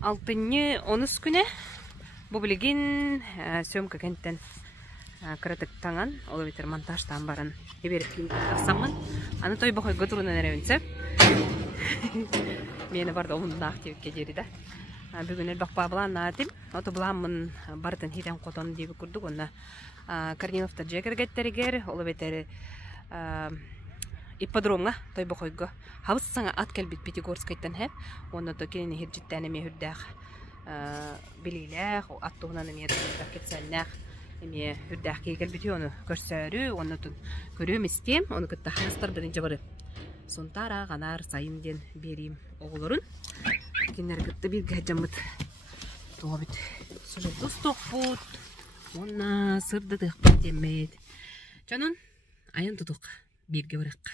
Алтынны 10 күне бу билигин сөмка кенттен кыратык таңан ол битер монтажтан барын еберіп самын аны той бахой готурунан эребинсе мени барда омунда активке жери да бүгүн элбакпа булан атим ото буламын бардын хитен котон диби курдук онна Корниловта жегергеттеригер ол битер ипподромга той бахойго хабыссаңа ат келбит Пятигорскайттан хеп онна то кенени хиржиттен эме хүрдах билилэх аттугунан эме кетсеннах эме хүрдах келбит оны көрсөрү онна тун көрөм истем оны кытта хастар биринчи бары сонтара ганар сайынден берим оголорун кинер кытта бир гажамыт тобит сужу стокпут онна сырдыдык демет жанун айын тутук бирге баракка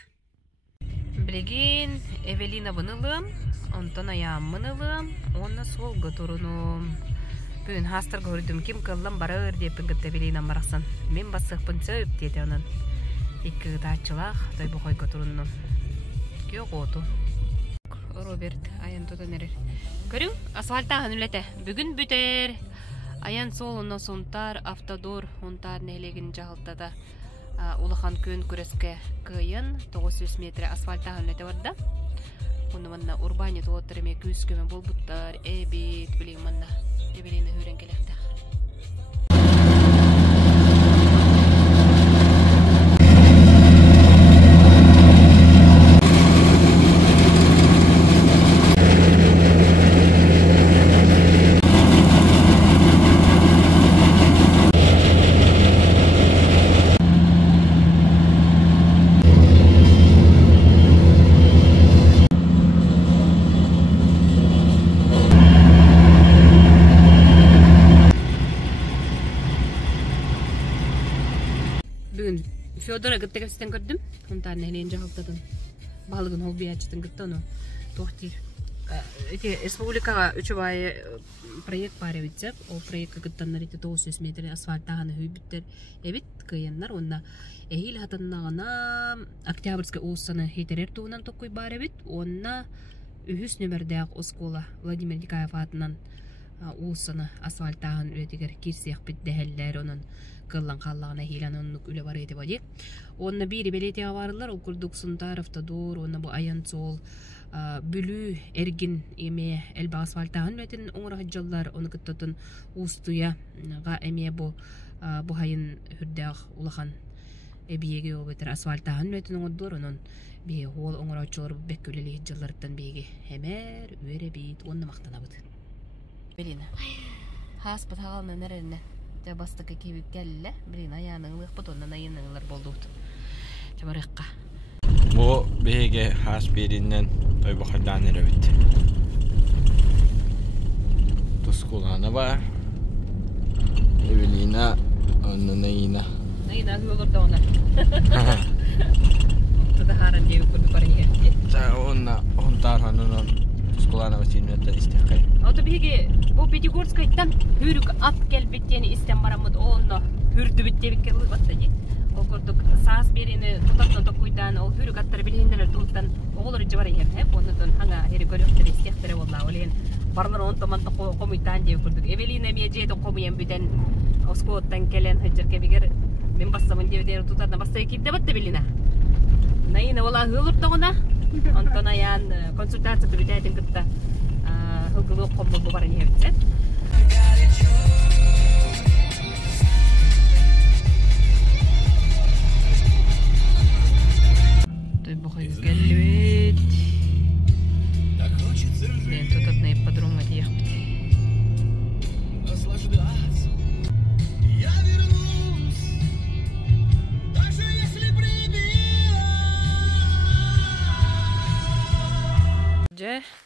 Билигин Эвелина бынылым, онтон аям мынылым, онна солга турунум. Бүгін хастар көрдім ким кыллам барыр депін кітті Эвелина марақсан. Мен басықпын сөйіп деді онын. Икі датчылақ, той бұқойға турунум. Кеу қоту. Роберт, аян тұтын әрер. Көрің, асфальтағын үлеті. Бүгін бүтер. Аян сол онна сонтар, автодор, онтар нәлегін жағылтада. Улахан көн күреске кыйын 900 метр асфальтаган өтө барда. Уну манна урбани тооттерме күскөмө болбуттар, эбит билим манна. Эбелине хүрен келекте. Федора гытты кепсетен көрдүм. Онтан элен жагылтадын. Балыгын ол биячтын гытты ону. Тохтир. Эти республикага 3 бай проект бар эбитсеп, ол проектка гыттаннар 900 метр асфальтаганы хүйбүттер эбит кыйыннар. Онда эхил хатыннагана Октябрьский уссаны хетерер туунан токуй бар эбит. Онна үхүс нөмердеак оскола Владимир Никаев атынан уссаны асфальтагын өтигер кирсек бит дехеллер онун кыллан қаллағына хилан оннук үлі бар еті бади. Онна бири белетеға барылар, ол күрдік сұнтар, автодор, онна бұл аян сол, бүлі әргін еме әлбі асфальтағын өтін оңыра хыджалар, оны күттотын ұстуяға әме бұл хайын хүрдәғ улахан әбиеге ол бетір асфальтағын өтін оңыдыр, онын бейі ол оңыра ұчылар бәк өлелі хыджаларыттан бейге әмәр, өре бейт, онна мақтана бұд. Белина, хаспыт хағалына нәреріне? Бастыка кебіп кәлі, бірін аяның бұтоннан айыныңылар болдуғыт. Жабарыққа. Бұл бейге хас берінен той бұқырдан әрі Тұскуланы бар. Эвелина, оны Наина. Наина ғылыр да ona. Тұда харын дейіп көрді барын ерді. Оны тарғанынан Тұскуланы басейінетті істеқай. Ото бейге бұл Пятигорскайттан хүрік ат келбеттені істен барамыд оны хүрді біттебік келі батты де. Ол көрдік саас берені тұтатны тоқуйдан ол хүрік аттары білгендерер тұлттан оғылыр жыбар ерді. Оныдың хаңа әрі көріқтері істектері олла. Олеген барлар он томанды қомуйдан деп көрдік. Эвелина межеді қомуен бүтен оскооттан келен хыджырке бігер мен бассамын дебедері тұтатны баста екейді батты Эвелина. Наина ола ғылыр тоғына. Онтон аян консультация күрдәйтін күтті ғылғылы қомбыл бұбарын ебітсе. Той бұқай кәлует. Ден тұтатны ипподромға дейік біт.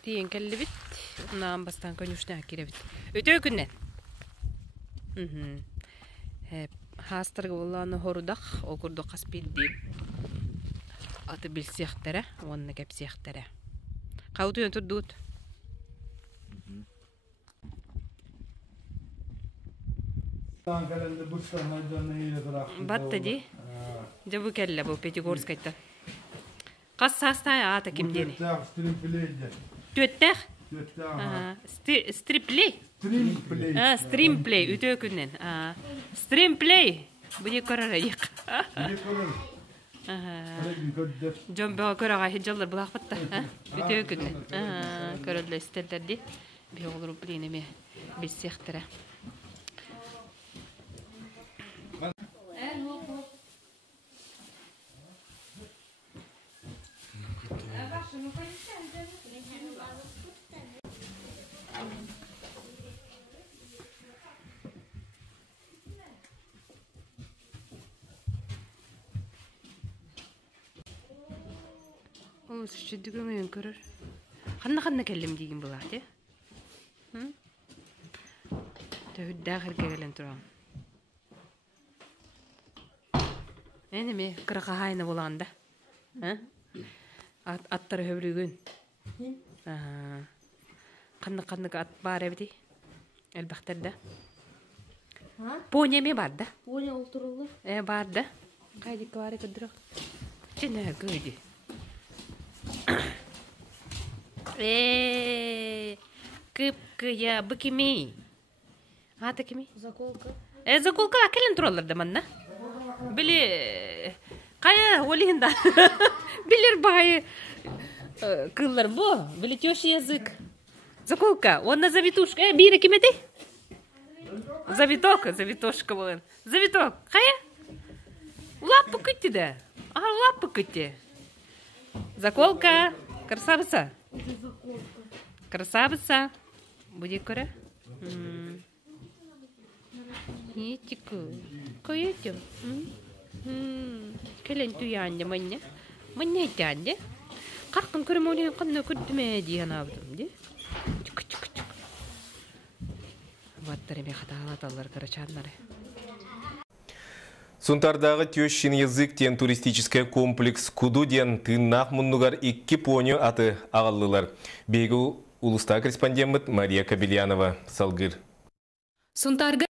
Тиен кәлі бит, оннан бастан конюшна кере бит. Өте күннен. Хастырғы оланы хорудақ, ол күрді қаспейді аты біл сияқтары, онына кәп сияқтары. Қауыты өн тұрдуыт? Батты де? Жабы кәлі бұл Пятигорскайттан. Қас састай ата кемдені? Төттәқ? ستريم بلاي ستريم بلاي үтөкүннен ستريم بلاي بودي كرر يق جنب كرة هجلر بلاقبطة үтөкүннен көрөлө стелдерди بيغلروا بلينا مي بالسيخترة شو تقولون ينكرر خلنا نكلم ديجين بلاحتي تهد داخل كذا انترا يعني مي كرقة هاي نبولان ده أطر هبريجون خلنا كأطبار بدي البختر ده بونيا مي بعد ده بونيا أوترولله إيه بعد ده قاعد يكواري كدرا جنها قاعدة إيه كيف يا بكمي هذا كمي زكولكا زكولكا أكل انترولر ده منا بلي قايا ولي هندا بلي رباي كلر بو بلي تيوش يزك زكولكا وانا زبيتوش بيرة كمتي زبيتوش كمان زبيتوك قايا لابو كتي ده لابو كتي زكولكا красавица красавица будет кора Нитику, коетё? Келен туянде мanya тянде. Каккын көрмөлүн кандай күттүмө диян абдым ди. Ваттары ме хаталаталар карачаннары. Сунтардағы тёщин язык тен туристический комплекс Куду ден тыннақ мұннығар 2 поню аты ағаллылар. Бегі улуста корреспондент Мария Кабельянова салгыр. Сунтарга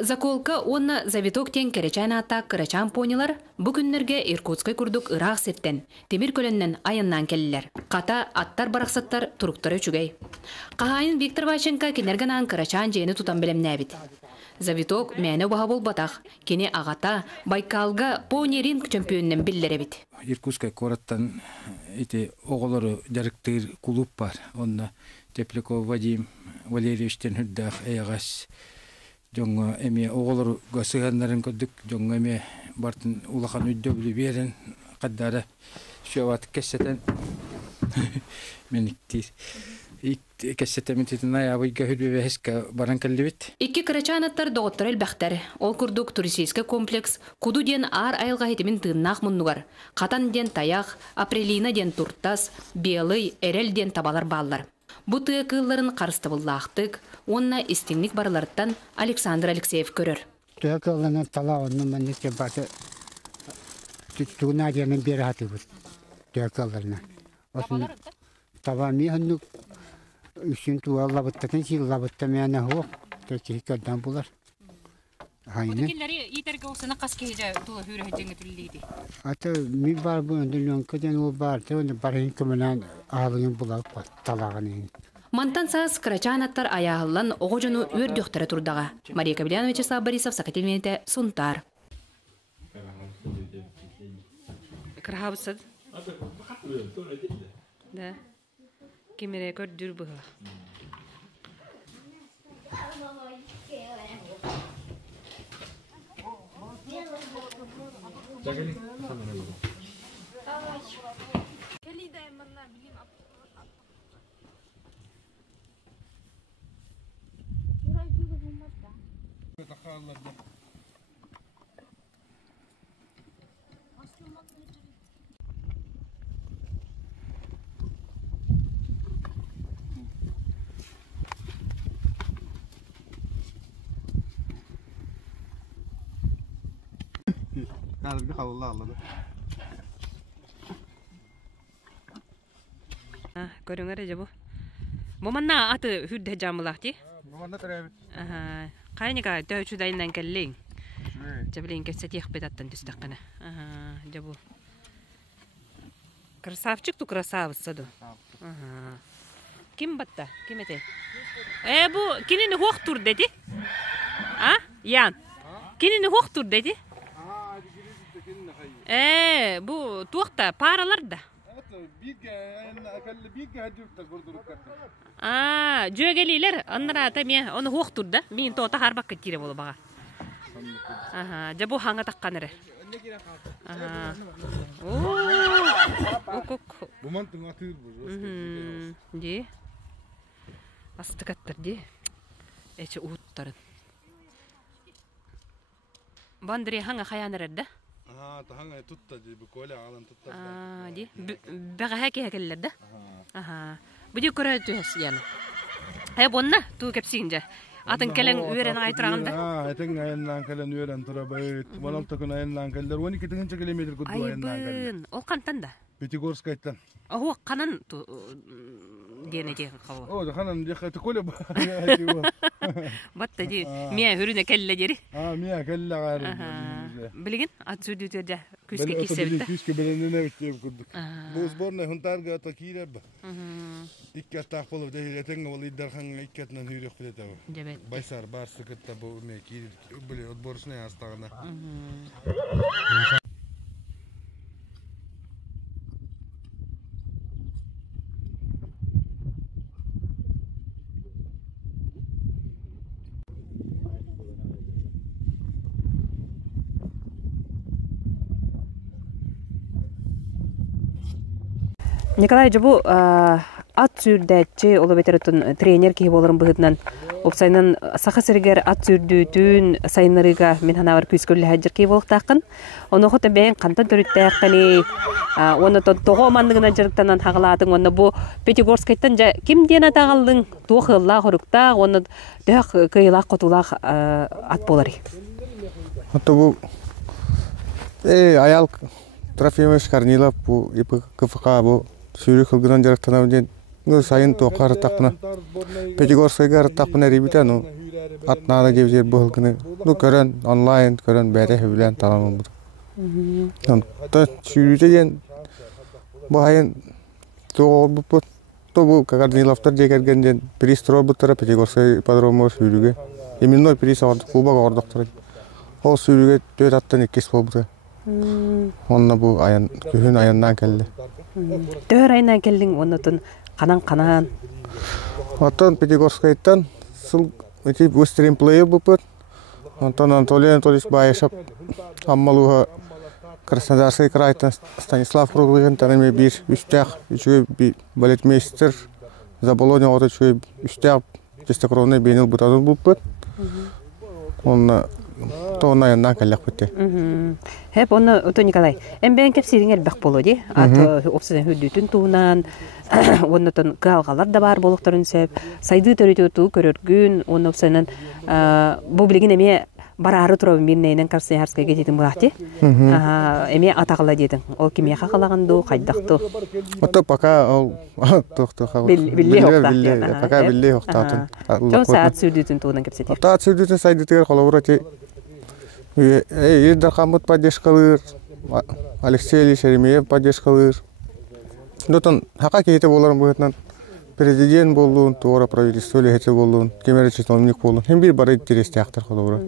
Заколка онна завиток тен керечан ата керечан понилар бүгүннерге Иркутской курдук Ирак сеттен темир көлөннен айыннан келлер. Ката аттар бараксаттар туруктары чүгей. Кахайын Виктор Ващенко кенергенан керечан жени тутан белемнәбит. Завиток мәне бахабол батах кене агата Байкалга пони ринг чемпионнен биллеребит. Иркутской кораттан эти оголору жарыктыр клуб бар. Онна Тепляков Вадим Валерьевичтен хүрдах эягас Jonga emi oğulur gösügenlerin gördük. Jonga emi Bartın ulakan üddöbülü biren kaddara şu vat kesseten meniktir. İlk kesseten mititin ayağı gahüdü ve heska barankallıbit. İki kıraçanatlar doğutlar elbäxtär. Ol kurduk turistik kompleks Kudu den ağır ayılga hetimin tığınnaq munnugar. Katan den tayaq, aprelina den turtas, белый, erel den tabalar ballar. Bu tığ kığılların qarıstıbıllaqtık, onna istinlik barılardan Aleksandr Alekseyev körür. Tığ kığılının tala onun mannekke batı tuğuna diyenin bir hatı bu tığ kığıllarına. Tabami hannuk üçün tuğal labıttatın sil labıttamiyana hoğ, teki hikaddan bular. Budakilleri iterge olsana kaskeyce tuğla hürü hüccenge tülliydi. Ata mi var bu öndülüyon kaden o bardı, onu barayın kımınan ağlıyın bulak talağını. Мантан саас крачанаттар аяғылан оғожыну өрдіқтірі тұрдаға. Мария Кабельяновича Сабарисов, Сакательменте, Сунтар. Крахабысад? Да. Кемере көрдір бұға. Kalbi Allah Allah. Görünger acaba. Momana atı hüdde camılaqti. Momana tarayıp. Aha. Qayniga dövçü dayından kelling. Jablin keseti xbetattan düstaqana. Aha, jabu. Красавчик ту красавица ду. Ага. Ким батта? Ким ете? Бу кинини хуак тур деди? А? Ян. Кинини хуак тур деди? Бу туакта паралар да. Жөгелилер аннара ата мен оны хуак тур да. Мен тота харбак кетире болу бага. Ага, жабу ханга такканere. Ага. Ок. Бумантың атыр бу. Ди. Астыкаттыр ди. Эче уттарын. Бандри ханга хаянер да? Таханга тутта ди бу коля алан тутта. Ди. Бага хаки хакеллер да? Ага. Буди көрөтү яна. Бонна ту кепсинже. Атын келен үйрен айтырағында? Атын айыннан келен үйрен тұра байыт. Малалтықын айыннан келдер. 12 километр күтті айыннан келдер. Айбын, ол қантан да? Пятигорск айттан. О, қанан дені деген қауы? О, қанан деқайты көйлі ба? Батта де, мия хүріне кәлі дері? Мия кәлі ғары. Білген? Ат сүрді өте күске кесебітті? Күске білініне өттеп күрдік. Бұл сборный хүнтарға ата кейлер ба? Икки аттақ болып дәйілетен ол иддарханға иккетінен үйрек білет әуі. Байсар бар sıkıntı bu mekir böyle odborusuna yastağına. Николай Жабу ат сүрдәтче олы бетеретін тренер кейі болырын бұғытынан опсайнын сақа сіргер ат сүрдүтін сайынырыға мен ханавар күскөлі хаджыр кейі болықтақын. Оны құты бәйін қантан түріттәққаны, оны тоғы омандығына жырықтанан хағылатын, оны бұ Пятигорскайттан кем ден атағалдың тоқылла құрықтақ, оны дөқ күйілақ құтылақ ат болары. Аты бұл аял Трофимович Корнилов бұл КФК бұл сүйрек қылғынан жарықтанау ден сайын тоққа арықтақпына Пятигорскайға арықтақпына ребята атнада деп жер бұл қылғыны көрін онлайн көрін бәрі білен таламын бұд. Сүйректе ден бұл айын тоғы бұд бұл Корниловтар жекерген ден приз тұрор бұттыра Пятигорскай подромы сүйреге именной приз клубаға ордықтыры. Ол сүйреге төт аттан еккес бол бұды. Онына бұл күйін айыннан келді. Төр айынан келдің, онытын қанан. Оттан Пятигорскайттан сыл өстерін плейер бұпыд. Онтан Анатолий Анатольевич байышап аммалуға Краснодарский крайтан Станислав Круглыгын таныме бір үстәқ, үшіге балетмейстер Заболония оты үшіге үстәқ чистокровный бейнел бұтадын бұпыд. Онына тоғын айыннан кәлік бітті. Хеп, оны, Николай, әмбән кәпсерін әлбәқ болу де? Аты опсыдан хүлдүтін туынан, онытын қалғалар да бар болуқтарын сөп, сайды төрі-төрті көріргін, оны опсынан бұл білген әме барары тұрабын берінейінен қарсы әрсіге кететін бұлақты. Әме атағыла дедің. Ол кеме қақалағанды, қайдақты? Оты пока ол Білі оқтақ. Пока білі оқтағын. Жон саат сүрдүтін туынан кәпсетер? Ата сүрдүтін сайдытығыр қолауыраты. Ердар қамыт поддержкалыр, Алексей Ильич Еремеев поддержкалыр. Дотан хақа кейті боларын бұғытынан президент болуын, туғыра правительство лехеті болуын, кемері чиновник болуын. Хем бір бары интересті ақтыр қолауыры.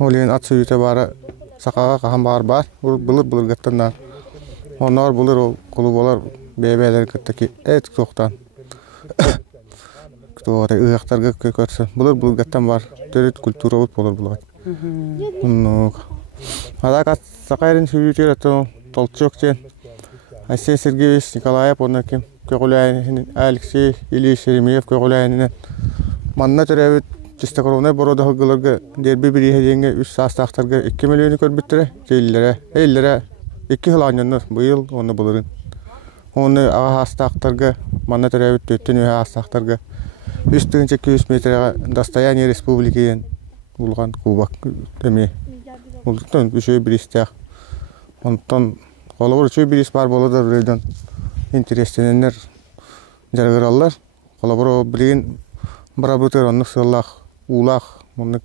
Ол ең ат сүйіті бары сақаға қаған бар, бұлыр ғаттаннан. Onlar бұлыр ол құлы болар бәйбәлер күттікі әт тоқтан. Ұяқтарға көрсі. Бұлыр ғаттан бар, төрет культура ұт болыр бұлғат. Адак сақайрын сүйітер әттің толчок ден. Асен Сергеевич Николаев, оны кем көғіләйінен, Алексей Ильич Еремеев көғіләйінен. Манна түрәвет чистокровной борода ғылғыларға дербі бір ехеденге 3 састақтарға 2 миллионы көрбіттірі, әйлері 2 ғыланыныр бұйыл оны бұлырын. Оны аға астақтарға, манна түрәвет 4 өе астақтарға 3-200 метрға Достояние республикаен бұлған Кубак деме. Бұлдықтан үшөй бір істіяқ. Онтан қолауыр үшөй бір іс бар болыдар үрейден интерестененер жарғыралар. Қолауыр білген бұра бұтыр онық сылақ, ұлақ, онық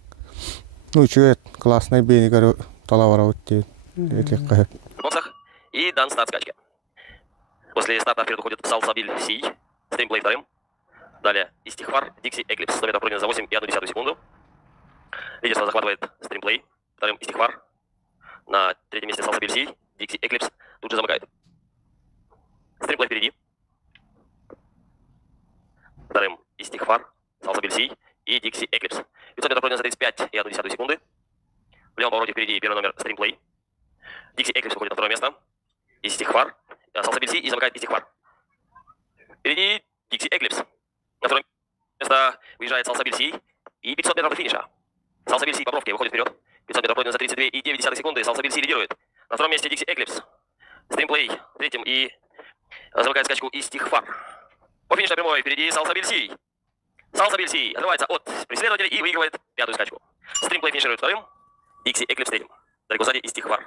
үшөй классный бейнігер талавара өтті. Өтек қайып. Мосақ, и дан статскачка. После старта вперед уходит Салсабиль Си. Стримплей вторым. Далее Истихвар, Дикси Эклипс. 100 метров пройдено за 8,1 секунду. Лидерство захватывает Стримплей. Вторым Истихвар. На третьем месте Салсабиль Си. Дикси Эклипс тут же замыкает. Стримплей впереди. Вторым Истихвар, Салсабиль Си и Дикси Эклипс. 500 метров пройдено за 35,1 секунды. В левом повороте впереди первый номер Стримплей. Дикси Эклипс уходит на второе место. Истихвар, Салсабиль Си и замыкает Истихвар. Впереди Дикси Эклипс. На второе место выезжает Салсабиль Си и 500 метров до финиша. Салсабиль Си по бровке выходит вперед. 500 метров пройдено за 32,9 секунды. Салсабиль Си лидирует. На втором месте Дикси Эклипс. Стримплей третьим и замыкает скачку Истихвар. По финишной прямой впереди Салсабиль Си. Салсабиль Си отрывается от преследователя и выигрывает пятую скачку. Стримплей финиширует вторым. Дикси Эклипс третьим. Далеко сзади Истихвар.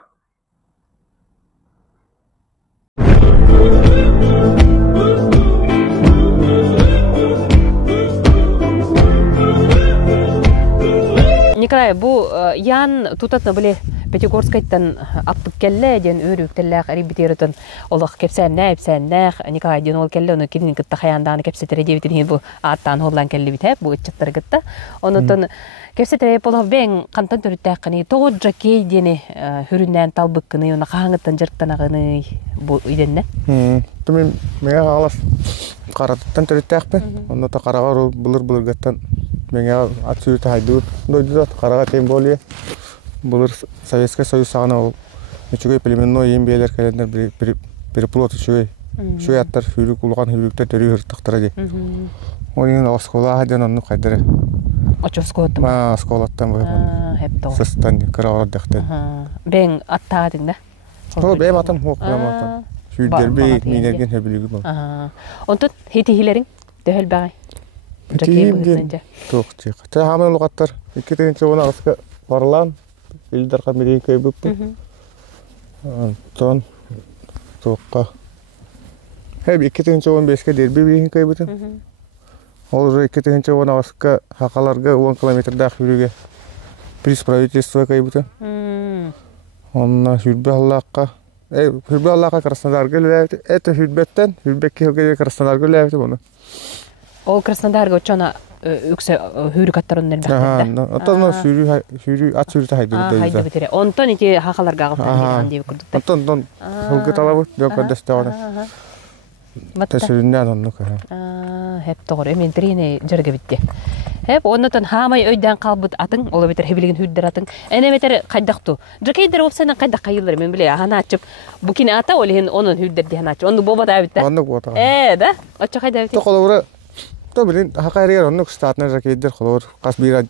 Николай, бу ян тутатна биле Пятигорскайттан аптып келле ден өрүктелләк рибитеритен олак кепсәннәп сәннәх Николай ден ол келле оны кидин кытта хаяндан кепсәтере дебитин бу аттан холлан келли бит бу чыттыр гытта онутон кепсәтере полов бен кантан төрүттәк кыны тоджа кей дене хүрүннән талбык кыны оны хаңыттан жырттанагыны бу иденне Мен мега алас караттан төрүттәк бен онда та карагар булыр гаттан мега атсуу тайдут дойдут карага тем более Булыр Советский Союз сагана үчүгөй племенной ембелер келендер переплот үчүгөй. Шуй аттар хүрүк улган хүрүктөр төрү тактыра ди. Ойын оскола хаден онну кайдыра. Очоскоттан. Ма сколаттан бу. Хепто. Сыстан кыравар дактан. Бен аттаадың да. О бем атам хокраматан. Шүйдер бей минерген хөбүлүгү бар. Онтон хитихилерин дөһөл багай. Жакем токчы. Та хамын лугаттар 2-нче оны аска барлан. Илдар камерин көйбүп. Антон тоққа. Хәб 2-15-ке дерби билин көйбүтүн. Ол уже 2-он аваска хакаларга 10 километрда хүрүгө. Приз правительство көйбүтүн. Онна хүрбө Аллахка. Хүрбө Аллахка Краснодарга ләбит. Это хүрбөттен, хүрбөккө Краснодарга ләбит буну. Ол Краснодарга очона үксе хүрүк аттарынын бактында. Отон хүрү ат хүрүтө хайдыбыт. Хайды битере. Онтон ити хакаларга агып деп курдук. Онтон хылгы талабыт жокко дестегоны. Тәсүрүннән онну ка. Хеп тогыр эмен трине жерге битти. Хеп оннотон хамай өйдөн калбыт атың, ола битер хебилген хүрдер атың. Эне бетер кайдакту. Жакейдер опсана кайдак кайылыр мен биле ана ачып. Бу кини ата олен онун хүрдер ди ана ачып. Онду боба да битте. Онду боба. Да? Очо кайда битти. Токолора то билин хакайрер онну штатна жакейдер холор. Кас бир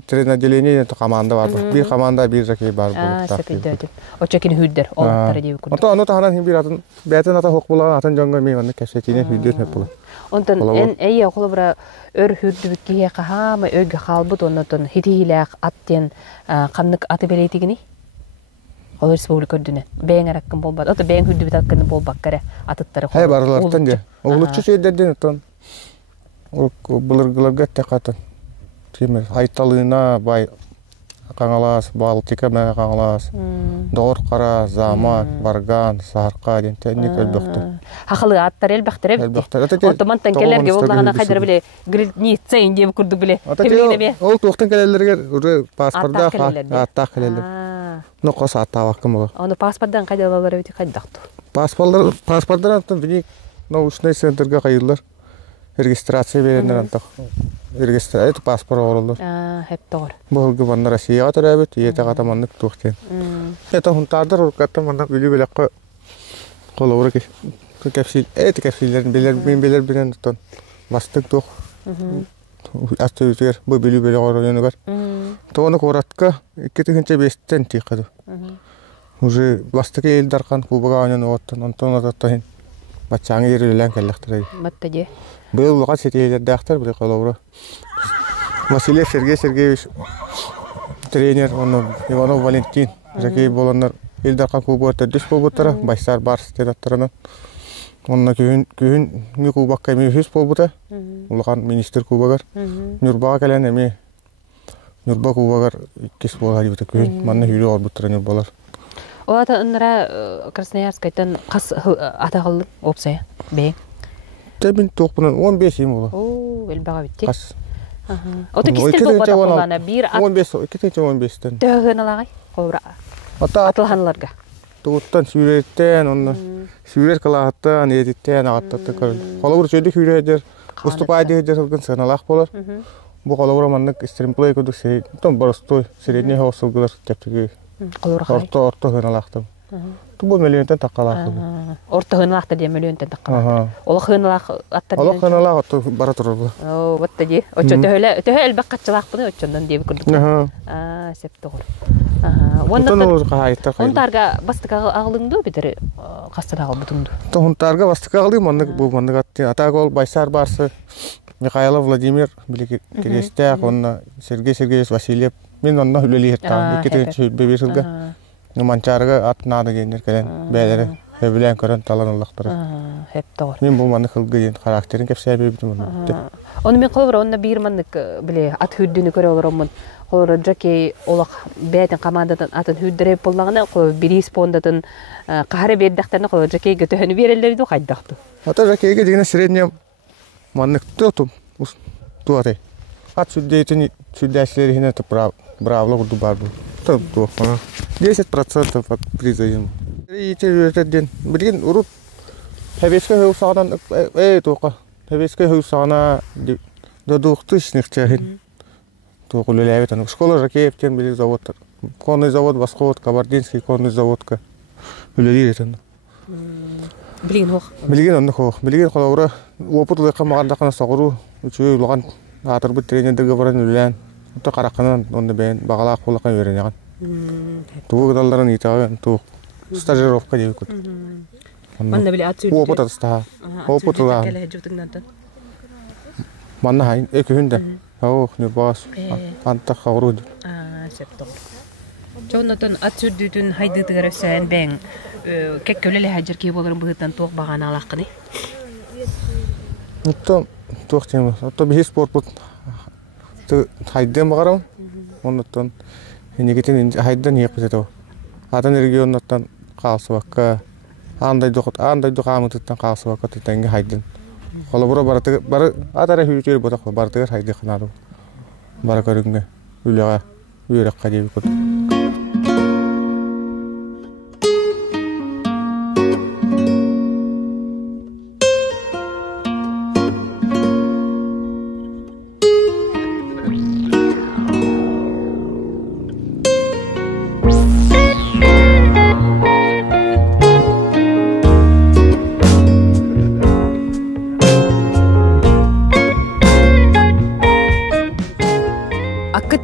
тренер отделение команда бар. Бир команда бир жакей бар бу. Сепидет. Очо кини хүрдер. Олтары деп курдук. Ото танан бир атын бетен ата хок булаган атын жоңго мен аны кесетине хүрдер хеп була. Онтон эн эйе колобра өр хүрдүбүкке кахама өйгө калбыт оннотон хитилак аттен каннык аты белетигини Ол республика өрдүнөн. Бэң араккын болбат. Ото бэң хүрдүбүт аккын болбак кере атыттары. Хай барлартан же. Оглучу сөйдерден отон. Булыргыларга текатын. Темир айталына бай каңалас, Балтика мага каңалас. Доор кара, Замат, Барган, Сарка ден тенник өлбөктөр. Хакылы аттар элбактыр. Отомантан келерге боллагана кайдыр биле грилницейн деп курдук биле. Ол токтон келелерге уже паспортда аттаа келелер. Ну коса аттаа кымга. Аны паспорттан кайда алалар өтө кайдакту. Паспорттан антон бини научный центрге кайылар. Регистрация берендер антак. Регистрация паспорт оролду. Хеп тогор. Болгы банда Россияга төрөбүт, ете катаманнык токтен. Это хунтардыр уркатта манда билүү белекко коловур кепсил, кепсиллерин билер билен тон. Бастык тох. Астыгыр бу билүү белек оролунугар. Тону коратка 2-5-тен тикады. Уже бастык элдаркан кубага анын оттон антон ататтан. Бачаңы ерүлән келлектер. Маттаде. Был лугат сетелер дактар бир коловур. Василий Сергеевич тренер, он Иванов Валентин, жакей болондар элдаркан кубага төдүш болбуттара, байсар барс дедаттарынан. Онна күн кубакка мүйүс болбута. Улган министр кубагар. Нурбага келен эми Нурба кубагар кис болар дибит күн. Манна хүрү орбуттара Нурбалар. Олата ыннара Красноярскайтан қас атағылы опсая бе. Тебин тоқпынан 15 ем ола. О, элбаға битте. Қас. Ота кистер тоқпата қолана бир 15-тен төгін алағай. Қолыра атылғанларға. Туғыттан сүйреттен, онны сүйрет қалағаттан, едеттен, ағаттатты көрін. Қолығыр сөйді сүйретер, ұступайды едер сылғын сығыналақ болар. Бұл қолығыр аманнық стримплей көдік среден, барыстой, средне хоғысылғылар тәптігі. Орта хыналақтым. Бұл миллионтен таққалақтым. Орта хыналақты де миллионтен таққалақтым. Олы хыналақ аттар? Олы хыналақ атты бара тұрыр бұл. Батты де. Төхі әлбәк қатшылақ бұны өтчондан деп күрдік. Септі ғыр. Онтарға бастық ағылыңды бедері қастан ағыл бұтыңды? Онтарға бастық ағылым, бұл маңдық атты. Атағы ол Байсар барсы, Михайлов Владимир, білі керестәқ, онына Сергей Сергеевич Васильев. Мен онына үлелі еттағым, екетен сөйбе берсілгі. Манчарыға атынады гендер кәлен, бәлері, өбілән көрін талан олақтыры. Мен бұл маңдық қылғы ден характерін кәпсәй бейбітім оны. Оны мен қолыбыр, онына бір маңдық біле ат хүддіні көре олар омын. Қолыбыр жаке олақ бәйтін қамандатын атын хүддіреп болағына, қолыбыр бірі спондатын қағары бердіқтарына қолыбыр жаке гөтіғіні берелері ду қайдақты. Ата жакеге дегені средне маңдық тұтым, туатай. Ат сүддейтін сүддәшілері хіне бравлы құрды бар бұл. 10% от приза ему. И ден билген урут хавескай хусадан тоқа. Хавескай хусана додуқтышных чахин. Тоқулелевит аны школа жакеевтен били завод. Конный завод Восход, Кабардинский конный заводка. Үлелер аны. Билген хоқ. Билген аны хоқ. Билген қолаура опыт лайқа мағандақына сағыру. Үчөй улаған атырбыт тренердігі баран үлелен. Ота қараққанан онда бәйін бағалақ қолаққа өрен яған. Туғы ғдалдарын етағын туғы стажировка дейі көт. Манна білі ат сөйлді? Опыт атыстаға. Опыт ұлағын. Манна хайын, екі хүнді. Ауық, не бас, антақ қағыру дейді. Сеп тоғыр. Жоғынатын ат сөйлдідің хайдығығыр өсәйін бәң кәк көлелі хәджір кей болырын бұғыттан тоқ бағаны алаққыны? Тоқ темі. Отто бейі спорт бұд. Хайден бағарам. Оннаттан енегетен хайдан ек бізеді. Адан регионнаттан қалсы баққа. Андай дұқ амытыттан қалсы баққа тетенге хайдан. Қолы бұра бары атара хүйтері бұдақ бардығыр хайды қынады. Бара көріңге үліға үйерекқа дейбі көді.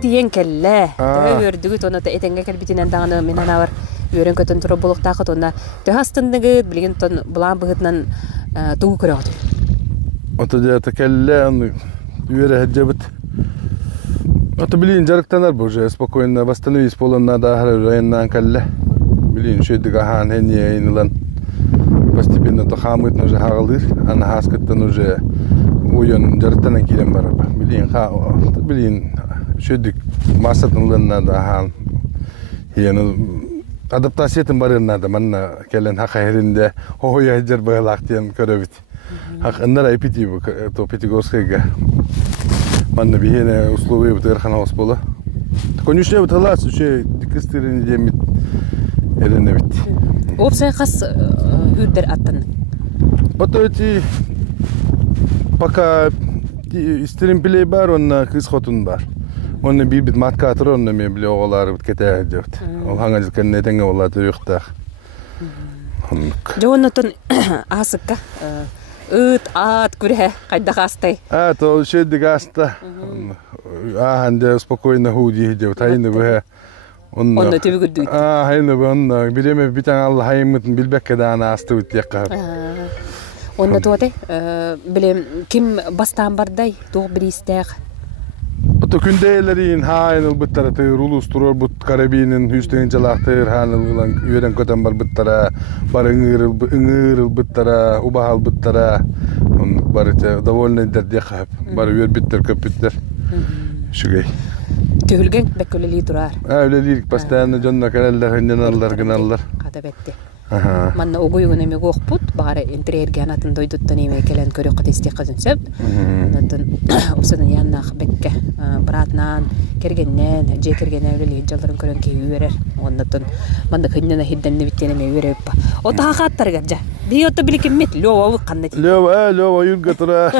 Тиен келле. Өрдүгүт оны этенге келбитинен даганы мен анавар өрөн көтөн тура болуктагы тона тахастындыгы билген тон булан быгытнан тугу көрөт. Ото дете келле өре хеджебит. Ото билин жарыктанар бу же спокойно восстановить полон надо районнан келле. Билин шөйдүгө хан эне инлан постепенно то хамыт уже хагалыр, ана хаскыттан уже уйон жарыктанан килем бар. Билин шөйдік масатынлын надо хан. Адаптациятын барын надо. Манна келен хақайрінде ойы жер бағылақтен көрөбіт. Хақ ындар айпетибі то Пятигорскайға. Манна бейіне условия бұт әрхан ауыз болы. Конюшне бұт алас, үші дикістеріне демет әріне бит. Опсай қас үрдер аттын? Ото өте пока истерімпілей бар, онна қыз қотын бар. Оны bir bit matka atır onu men bile oğulları bit kete diyordu. O hangi zikenne tenge oğulları tuyuqtaq. Jonathan asıkka ıt at күрә кайда гастай. То шедди гаста. Ханде спокойно худи диyor. Тайны бе. Онда тебигүдү. Хайны бе онда билеме битен Алла хаймытын билбекке дана асты бит якка. Онда тоте билем ким бастан бардай туг биристек. Ото kündelerin haynıl bıttara tığır, ulus turur but karabinin hüsteyin calaktır, hanıl üyeden köten bar bıttara, bar ıngırıl bıttara, ubahal bıttara, bar davolna eder diye hep, bar üyer bitter köp bitter. Şugay. Tühülgen bekköleli durar. Öyle lirik, pastanı canına kareller, hınyanallar, gınallar. бетти. Манна угуйгун эми гоқпут, бары интерьерге анатын дойдуттан эми келен көрөк катести кызынсып. Анатын усадан яннах бекке братнан кергеннен, же кергеннен өле жалларын көрөн кейүрер. Оннатын манда кыннана хидденне биттене ме өрөп. Ота хакаттарга жа. Би ото биликиммет лёва кандай. Лёва юрга тура.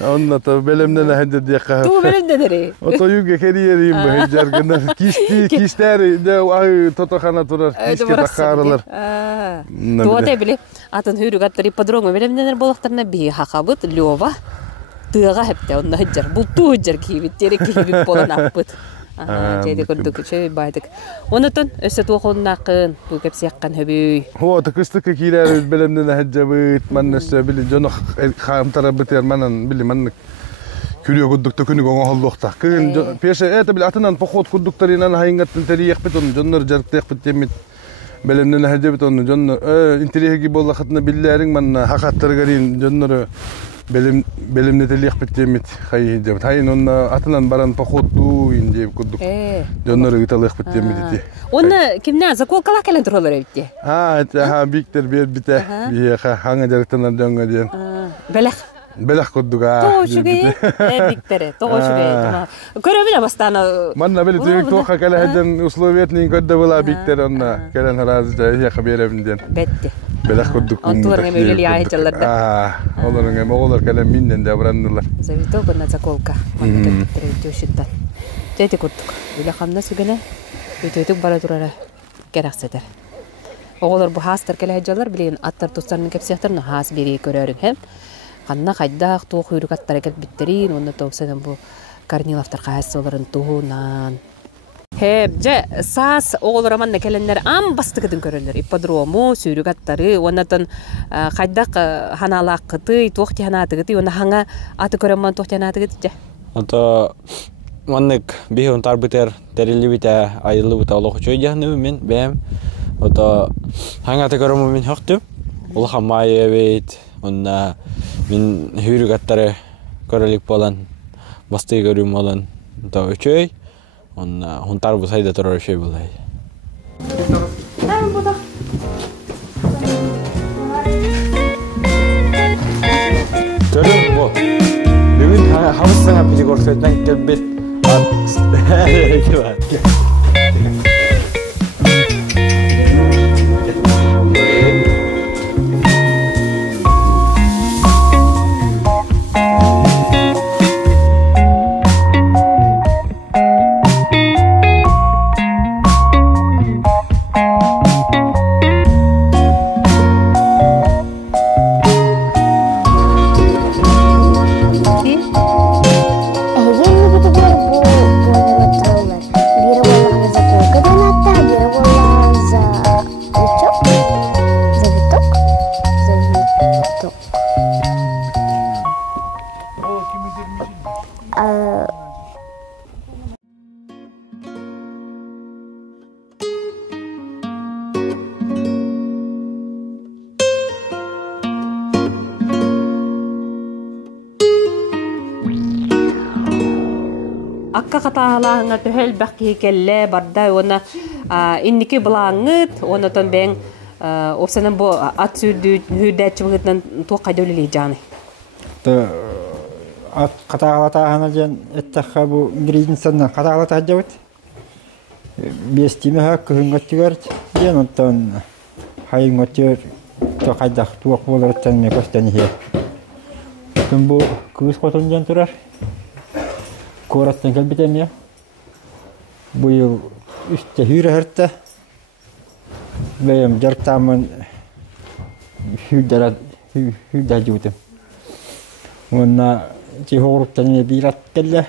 Онната белемнен хадде дияка. Ту белемнен дере. Ото юрга кериерим бе жаргана кистер де ай тотохана турар киске такаралар. Туата биле атын хүрүг аттыр ипподромо белемнен болоктарына би хакабыт лёва тыга хепте онна жар бул туу жар кийбит терек кийбит болон аппыт. Жейде көрдүк чөй байдык. Онотон өсөт оконнакын бу кеп сыяккан хөбүй. Хо тыкыстык килер белемнен хаджабыт маннасы били жонок хамтара битер манан били маннык күрө көрдүктө күнү гоңо холдукта. Кын пеше это били атынан поход көрдүктөрүнөн хайынгаттын терек битон жоннор жарыктык битемит. Белемнен хаджабыт он жоннор интерьерге болла хатна биллерин манна хакаттыргарын жоннор белемне телек битемит хай деп тайын он атынан баран походу инде кудук жоннор гиталык битемит ди онна кимнен заколкала келен туралар битти Виктор бите бие ханга жарыктан жонго ден белах кудуга тошуге Викторе тошуге көрөбүнө бастана манна бели тек тока кала хаден условиятный кодда была Виктор онна келен разы я хаберем ден бетти белах кудук антурга мелли айчаларда оларга моголар келен минден да брандылар завито гона заколка мандык трешиттан тети кудук биле хамна сүгене өтөтүк бара турара кераксетер оголор бу хастар келе хаджалар билген аттар тустарын кепсияттарын хас бери көрөрүң хем канна кайдак туу куйрук аттар кеп биттерин онда топсадан бу Корниловтар кайсыларын туунан Хеп же сас оголор аманна келеннер ам бастыгыдын көрөлөр ипподрому сүйрүк аттары оннан кайдак ханалак кыты тохти ханатыгыты онда ханга аты көрөмөн тохти ханатыгыты же ото маннык бихун тарбытер терилибите айылыбыта олохчой жахны мен бем ото ханга аты көрөмөн мен хокту ул хамай бейт онна мен хүрүк аттары көрөлүк болан басты көрүм болан то өчөй онна хунтар бу сайда турар шей булай көрүм бу бүгүн хавсаңа Пятигорскайдан келбет Akka kataalahanga töhel bakki kelle barda ona inniki blangit ona ton beng opsanan bo at sürdü hüdet çubugdan toqadölili jani ta at kataalahana jen ettakha bu ingredinsanna kataalata hajawt bestime hak hüngattigar jen onton hayngottir toqadak tuaq bolartan me kostani he tun bu kus qoton jen turar Korattan kelbitem ya. Bu yıl üstte hüre hertte. Benim jartamın hüdda jutem. Ona cihoruktan ne birat kelle.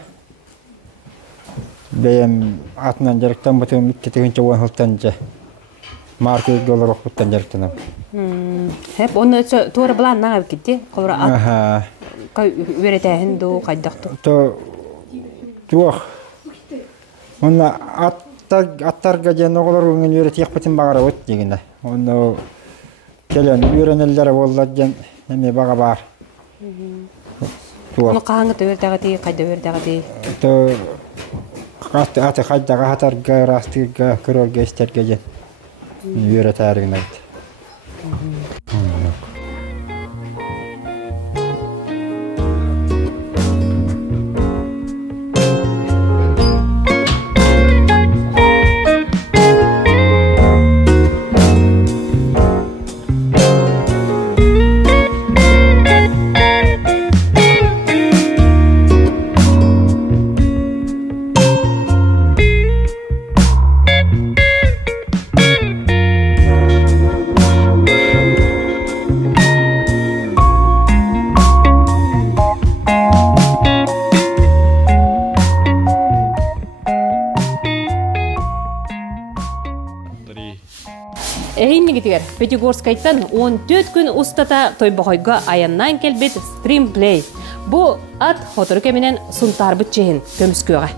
Benim atnan jartam batem ikketin çoğun haltanca. Market dolar okuttan jartanam. Hep onu doğru bulan ne yapıp gitti? Kolra at. Kay verete hindu kaydaktu. To tuh. Ona attarga jen oğlar ungen yöret yakpatin bagara ot deginde. Onu gelen öğrenenler bollarken heme baga bar. Onu kahanga tövertagati kayda vertagati. To kast ate kayda hatarga rastiga körölge isterge jen. Үйрө тарыгын айт. Пятигорскайтан 14 күн устата тойбохойга аяннан келбет стримплей. Бу ат хотор кеменен сунтарбыт чехин көмүскөга.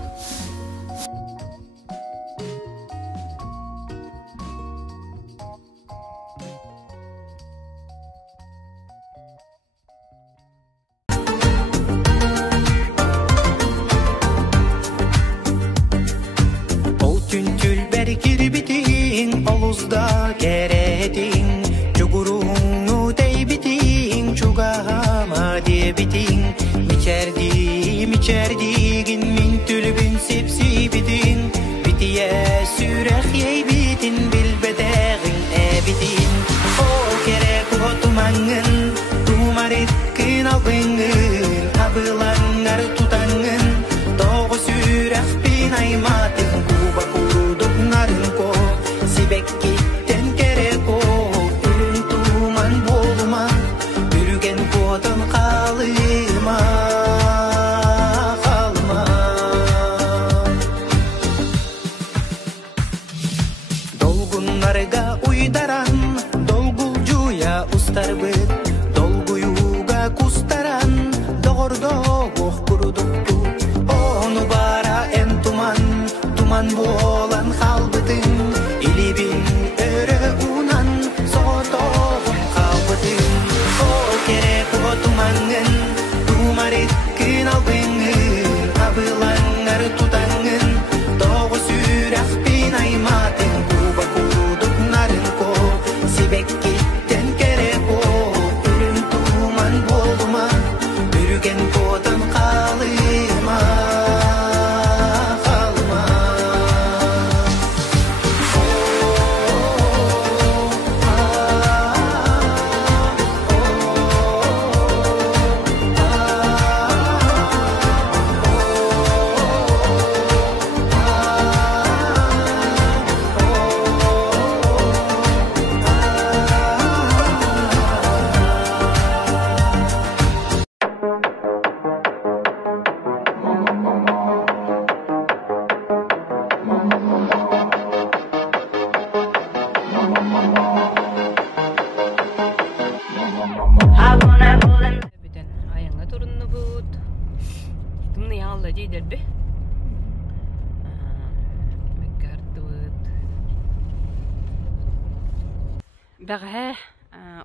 Бәғә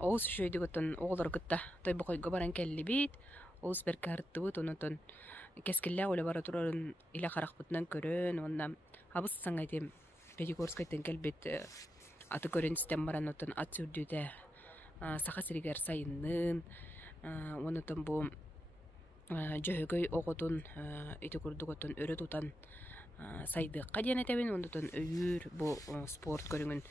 оғыз шөйдігіттін оғылар күтті тойбақойға баран кәлі бейт, оғыз бір кәрітті бұт, онытын кәскілі олы бара тұрарын илі қарақ бұтынан көрін, онна абыз саңайтем Пятигорскайтын кәлбет аты көрін істен баран отын ат сүрдуді сақа сірігер сайынның, онытын бұл жөйгөй оғытын, еті күрдік отын өрі тұтан сайдыққа ден әтәбін, онытын өйір бұл спорт көріңін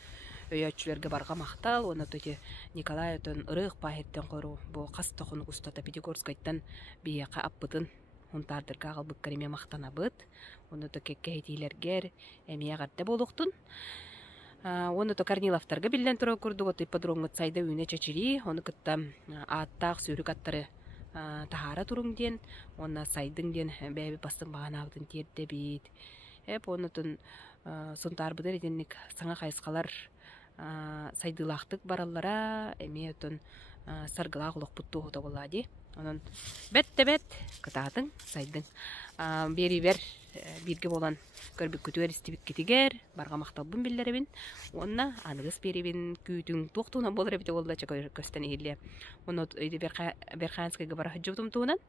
өйәтчілерге барға мақтал, оны төте Николай өтін ұрық пахеттен қору, бұл қас тоқын ұстата Пятигорскайттан бияқа аппытын, ұнтардырға қалбық кәреме мақтана бұд, оны төке кейтейлергер әмия ғадда болуқтын. Оны то Корниловтарға білден тұру күрдігі, өті иппадроңғыт сайды үйне чәчірі, оны күтті аттақ сүйрік аттары тахара тұрың ден, оны сайдың ден бәйбі бастың баған алдың терді бейд. Оны түн сұнтар бұдар еденлік саңа қайысқалар сайдылақтық бараллара әме өтін сарғылақ ұлық бұтты оғыда болады. Onun бәт кытатын сайдың. Бери-бер бирге болан көрбік күтігер істебік кетігер, барға мақталбын білдеребін. Онна анығыз беребін күйтің тоқтуынан болыр әбіті олда көстен елі. Оны берқанскайға бара жүбітім туынан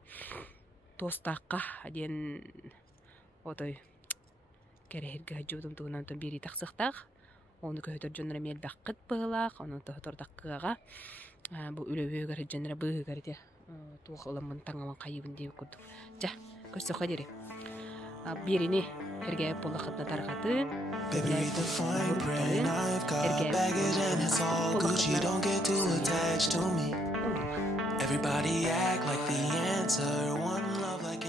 тостаққа ден отой кәрігерге жүбітім туынан бері тақсықтақ. Onu köhütör jönre mel bakıt bığlaq, onu tohtor daqqıga. Bu ülöbügөр jönre bığıgar diye. Tuğ ılamın taŋaman qayıbın diye kurduk. Ja, kössö kaderi. Birini herge bolaqatna targatın. Baby, read the fine print. I've got baggage and it's all Gucci. Don't get too attached to me. Everybody act like the answer. One love like